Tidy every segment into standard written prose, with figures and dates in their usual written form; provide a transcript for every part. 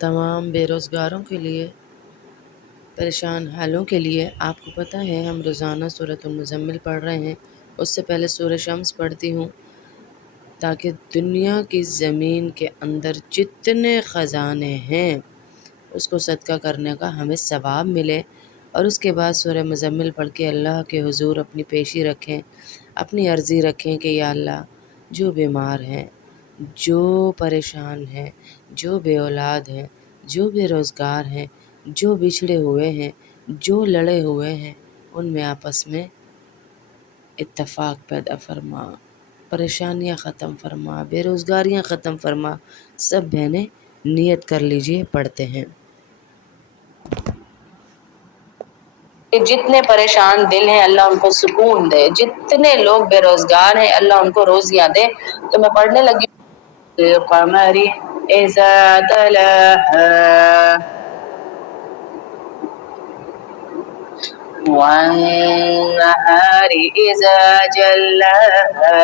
تمام بے روزگاروں کے لیے، پریشان حالوں کے لیے آپ کو پتہ ہے ہم روزانہ سورۃ المزمل پڑھ رہے ہیں۔ اس سے پہلے سورہ شمس پڑھتی ہوں تاکہ دنیا کی زمین کے اندر جتنے خزانے ہیں اس کو صدقہ کرنے کا ہمیں ثواب ملے، اور اس کے بعد سورہ مزمل پڑھ کے اللہ کے حضور اپنی پیشی رکھیں، اپنی عرضی رکھیں کہ یا اللہ جو بیمار ہیں، جو پریشان ہیں، جو بے اولاد ہیں، جو بے روزگار ہیں، جو بچھڑے ہوئے ہیں، جو لڑے ہوئے ہیں، ان میں آپس میں اتفاق پیدا فرما، پریشانیاں ختم فرما، بے روزگاریاں ختم فرما۔ سب بہنیں نیت کر لیجئے، پڑھتے ہیں۔ جتنے پریشان دل ہیں اللہ ان کو سکون دے، جتنے لوگ بے روزگار ہیں اللہ ان کو روزیاں دے۔ تو میں پڑھنے لگی القمر اذا تلاها والنهار اذا جلاها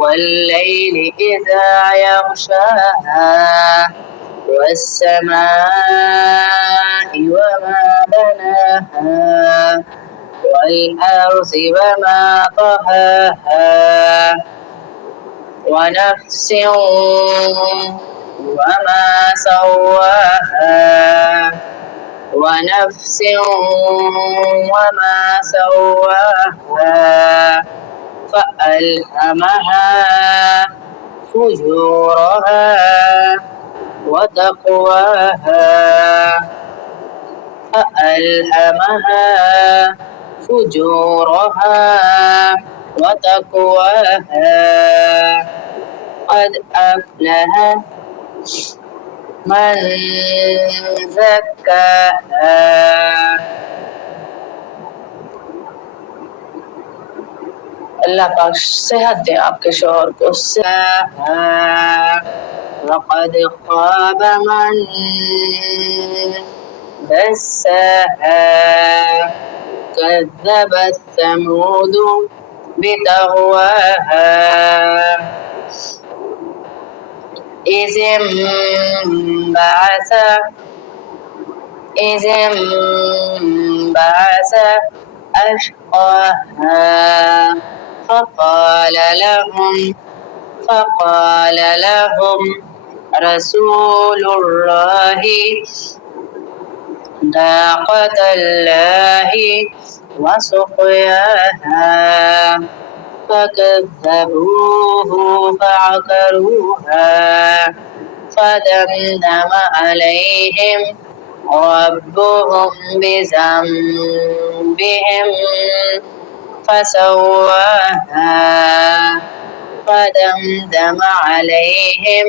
والليل اذا يغشاها والسماء وما بناها والأرض وما طحاها ونفس وما سواها ونفس وما سواها فألهمها فجورها وتقواها فألهمها فجورها وتقواها قد أفلح من زكاها اللہ پاک صحت دے آپ کے شوہر کو وقد خاب من دساها كذبت ثمود بتغواها إذ انبعث أشقاها فقال لهم رسول الله ناقة الله وسقياها فكذبوه فعقروها فدمدم عليهم ربهم بذنبهم فسواها فدمدم عليهم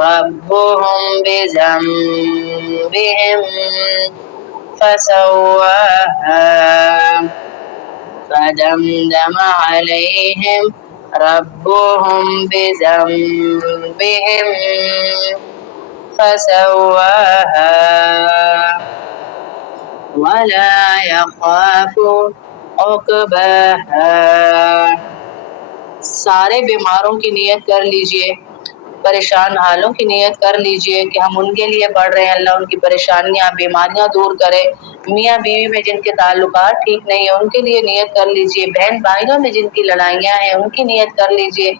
ربهم بذنبهم فسواها فدمدم عليهم ربهم بذنبهم فسواها ولا يخاف عقباها۔ سارے بیماروں کی نیت کر لیجئے، پریشان حالوں کی نیت کر لیجئے کہ ہم ان کے لیے پڑھ رہے ہیں، اللہ ان کی پریشانیاں بیماریاں دور کرے۔ میاں بیوی میں جن کے تعلقات ٹھیک نہیں ہیں ان کے لیے نیت کر لیجئے، بہن بھائیوں میں جن کی لڑائیاں ہیں ان کی نیت کر لیجئے،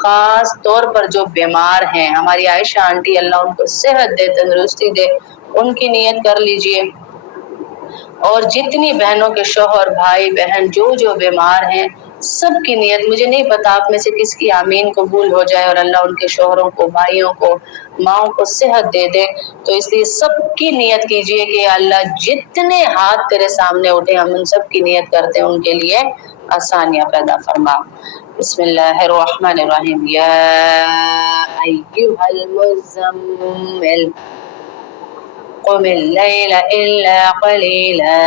خاص طور پر جو بیمار ہیں ہماری عائشہ آنٹی اللہ ان کو صحت دے، تندرستی دے، ان کی نیت کر لیجئے۔ اور جتنی بہنوں کے شوہر بھائی بہن جو بیمار ہیں سب کی نیت، مجھے نہیں پتا آپ میں سے کس کی آمین قبول ہو جائے اور اللہ ان کے شوہروں کو، بھائیوں کو، ماؤں کو صحت دے دے، تو اس لیے سب کی نیت کیجئے کہ اللہ جتنے ہاتھ تیرے سامنے اٹھے ہم ان سب کی نیت کرتے ہیں ان کے لیے آسانیاں پیدا فرما۔ بسم اللہ الرحمن الرحیم۔ یا ایھا المزمل قم اللیل الا قلیلا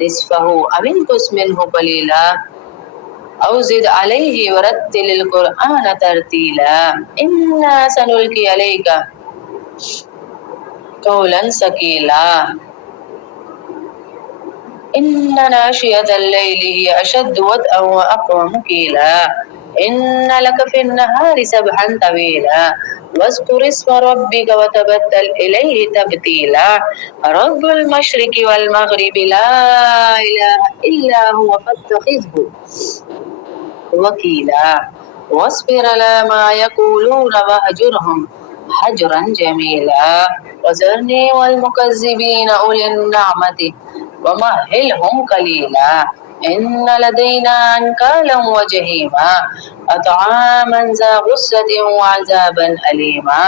نصفه او انقص منه قلیلا او زد علیہ ورتل القرآن ترتیلا انا سنلقی علیک قولا ثقیلا ان ناشئة اللیل ہی اشد وطئا واقوم قیلا إن لك في النهار سبحا طويلا واذكر اسم ربك وتبتل إليه تبتيلا رب المشرق والمغرب لا إله إلا هو فاتخذه وكيلا واصبر على ما يقولون واهجرهم هجرا جميلا وذرني والمكذبين أولي النعمة ومهلهم قليلا إن لدينا أنكالا وجحيما وطعاما ذا غصة وعذابا أليما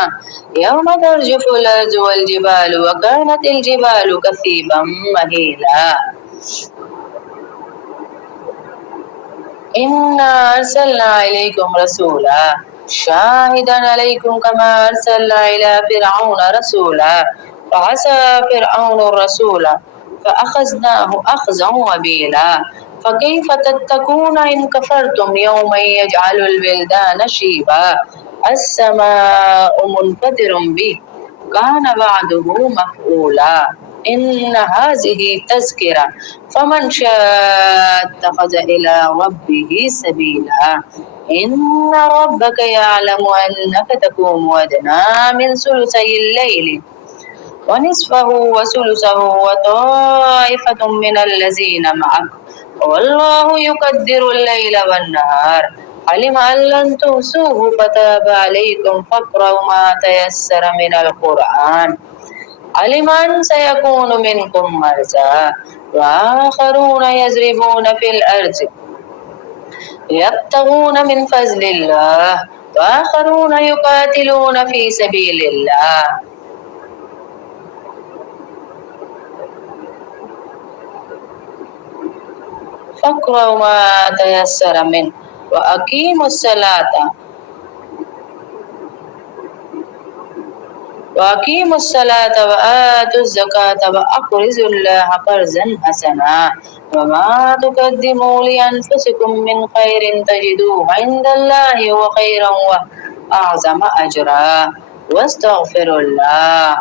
يوم ترجف الأرض والجبال وكانت الجبال كثيبا مهيلا إنا أرسلنا إليكم رسولا شاهدا عليكم كما أرسلنا إلى فرعون رسولا فعصى فرعون الرسول فأخذناه أخذا وبيلا فكيف تتقون إن كفرتم يوما يجعل الولدان شيبا السماء منفطر به كان وعده مفعولا إن هذه تذكرة فمن شاء اتخذ إلى ربه سبيلا إن ربك يعلم أنك تقوم أدنى من ثلثي الليل ونصفه وثلثه وطائفة من الذين معك والله يقدر الليل والنهار علم أن لن تحصوه فتاب عليكم فاقرأوا ما تيسر من القرآن علم أن سيكون منكم مرضى وآخرون يضربون في الأرض يبتغون من فضل الله وآخرون يقاتلون في سبيل الله فاقرأوا ما تيسر منه وأقيموا الصلاة وآتوا الزكاة وأقرضوا الله قرضا حسنا وما تقدموا لأنفسكم من خير تجدوه عند الله هو خيرا وأعظم أجرا واستغفروا الله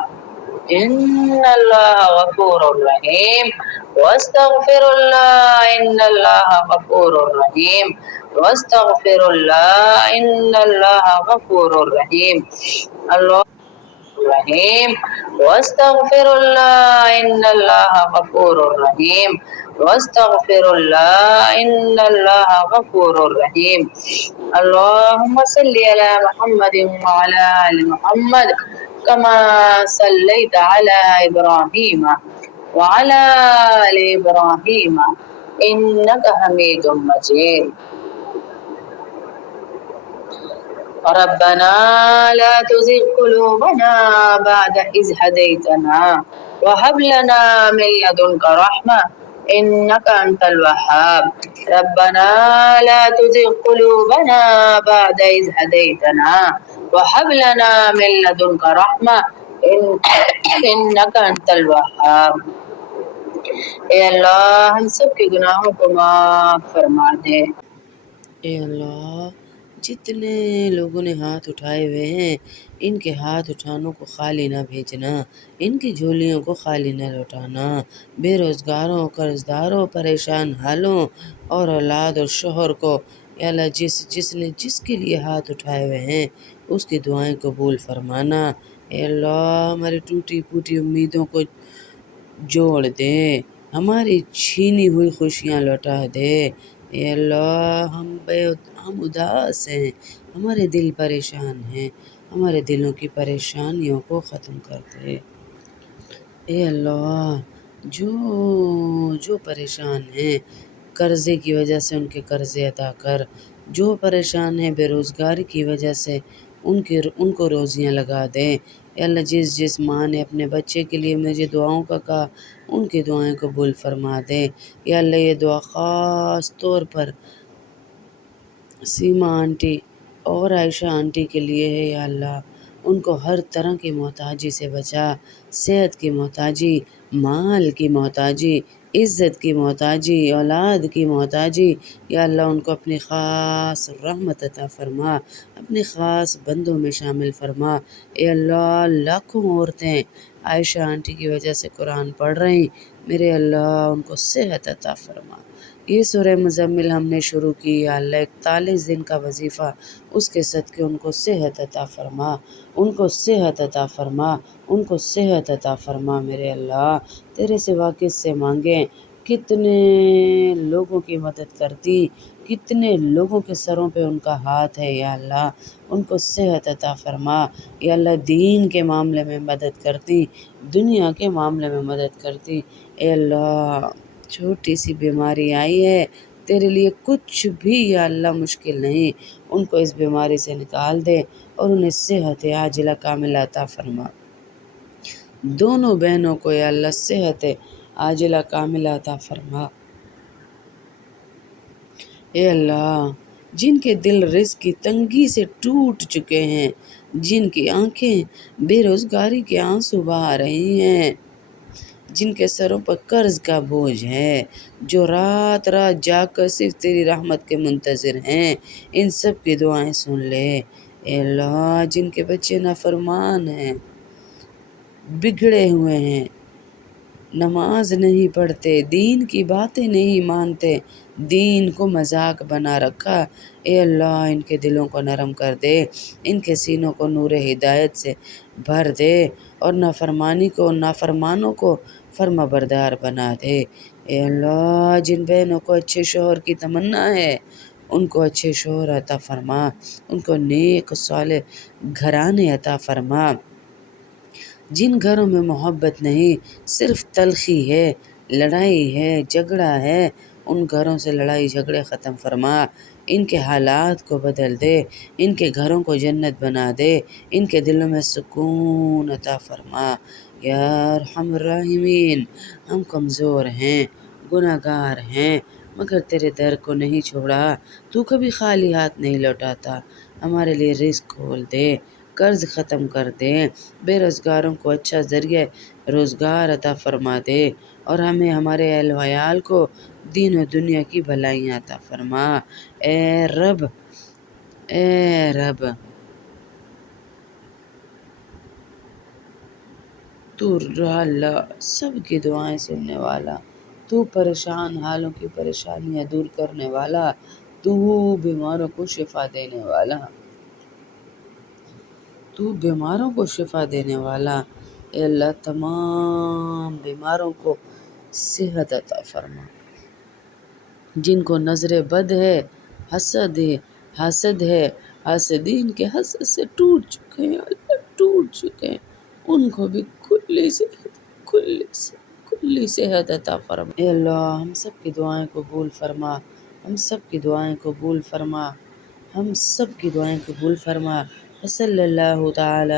إن الله غفور رحيم واستغفر الله إن الله غفور رحيم واستغفر الله إن الله غفور رحيم الله رحيم واستغفر الله إن الله غفور رحيم واستغفر الله إن الله غفور رحيم اللهم صل على محمد وعلى آل محمد كما صليت على إبراهيم وعلى آل إبراهيم إنك حميد مجيد ربنا لا تزغ قلوبنا بعد إذ هديتنا وهب لنا من لدنك رحمة إنك أنت الوهاب ربنا لا تزغ قلوبنا بعد إذ هديتنا وهب لنا من لدنك رحمة إنك أنت الوهاب اے اللہ ہم سب کے گناہوں کو معاف فرما دے اے اللہ جتنے لوگوں نے ہاتھ اٹھائے ہوئے ہیں ان کے ہاتھ اٹھانوں کو خالی نہ بھیجنا، ان کی جھولیوں کو خالی نہ لوٹانا، بے روزگاروں، قرضداروں، پریشان حالوں اور اولاد اور شوہر کو اے اللہ جس کے لیے ہاتھ اٹھائے ہوئے ہیں اس کی دعائیں قبول فرمانا۔ اے اللہ ہماری ٹوٹی پھوٹی امیدوں کو جوڑ دے، ہماری چھینی ہوئی خوشیاں لوٹا دے۔ اے اللہ ہم اداس ہیں، ہمارے دل پریشان ہیں، ہمارے دلوں کی پریشانیوں کو ختم کر دے۔ اے اللہ جو پریشان ہیں قرضے کی وجہ سے ان کے قرضے ادا کر، جو پریشان ہیں بے روزگاری کی وجہ سے ان کو روزیاں لگا دے۔ اے اللہ جس ماں نے اپنے بچے کے لیے مجھے دعاؤں کا کہا ان کی دعائیں قبول فرما دے۔ یا اللہ یہ دعا خاص طور پر سیما آنٹی اور عائشہ آنٹی کے لیے ہے۔ یا اللہ ان کو ہر طرح کی محتاجی سے بچا، صحت کی محتاجی، مال کی محتاجی، عزت کی محتاجی، اولاد کی محتاجی، یا اللہ ان کو اپنی خاص رحمت عطا فرما، اپنے خاص بندوں میں شامل فرما۔ اے اللہ لاکھوں عورتیں عائشہ آنٹی کی وجہ سے قرآن پڑھ رہی، میرے اللہ ان کو صحت عطا فرما، یہ سورہ مزمل ہم نے شروع کی یا اللہ 41 دن کا وظیفہ، اس کے صدقے ان کو صحت عطا فرما، ان کو صحت عطا فرما، ان کو صحت عطا فرما میرے اللہ۔ تیرے سوا کس سے مانگیں؟ کتنے لوگوں کی مدد کرتی، کتنے لوگوں کے سروں پہ ان کا ہاتھ ہے یا اللہ، ان کو صحت عطا فرما یا اللہ۔ دین کے معاملے میں مدد کرتی، دنیا کے معاملے میں مدد کرتی اے اللہ۔ چھوٹی سی بیماری آئی ہے، تیرے لیے کچھ بھی یا اللہ مشکل نہیں، ان کو اس بیماری سے نکال دے اور انہیں صحت عاجلہ کاملہ عطا فرما۔ دونوں بہنوں کو یا اللہ صحت عاجلہ کاملہ عطا فرما اے اللہ۔ جن کے دل رزق کی تنگی سے ٹوٹ چکے ہیں، جن کی آنکھیں بے روزگاری کے آنسو بہا رہی ہیں، جن کے سروں پر قرض کا بوجھ ہے، جو رات رات جاگ کر صرف تیری رحمت کے منتظر ہیں، ان سب کی دعائیں سن لے اے اللہ۔ جن کے بچے نافرمان ہیں، بگڑے ہوئے ہیں، نماز نہیں پڑھتے، دین کی باتیں نہیں مانتے، دین کو مذاق بنا رکھا، اے اللہ ان کے دلوں کو نرم کر دے، ان کے سینوں کو نور ہدایت سے بھر دے اور نافرمانوں کو فرما بردار بنا دے اے اللہ۔ جن بہنوں کو اچھے شوہر کی تمنا ہے، ان کو اچھے شوہر عطا فرما، ان کو نیک صالح گھرانے عطا فرما۔ جن گھروں میں محبت نہیں، صرف تلخی ہے، لڑائی ہے، جھگڑا ہے، ان گھروں سے لڑائی جھگڑے ختم فرما، ان کے حالات کو بدل دے، ان کے گھروں کو جنت بنا دے، ان کے دلوں میں سکون عطا فرما یا ارحم الراحمین۔ ہم کمزور ہیں، گناہ گار ہیں، مگر تیرے در کو نہیں چھوڑا، تو کبھی خالی ہاتھ نہیں لوٹاتا۔ ہمارے لیے رزق کھول دے، قرض ختم کر دے، بے روزگاروں کو اچھا ذریعہ روزگار عطا فرما دے اور ہمیں ہمارے اہل و عیال کو دین و دنیا کی بھلائیاں عطا فرما اے رب۔ اے رب تو اللہ سب کی دعائیں سننے والا، تو پریشان حالوں کی پریشانیاں دور کرنے والا، تو بیماروں کو شفا دینے والا، تو بیماروں کو شفا دینے والا اے اللہ۔ تمام بیماروں کو صحت عطا فرما۔ جن کو نظر بد ہے، حسد ہے، حاسدین کے حسد سے ٹوٹ چکے ہیں اللہ، ٹوٹ چکے ہیں، ان کو بھی کلی صحت عطا فرما اے اللہ۔ ہم سب کی دعائیں قبول فرما، ہم سب کی دعائیں قبول فرما، ہم سب کی دعائیں قبول فرما۔ صلی اللہ تعالی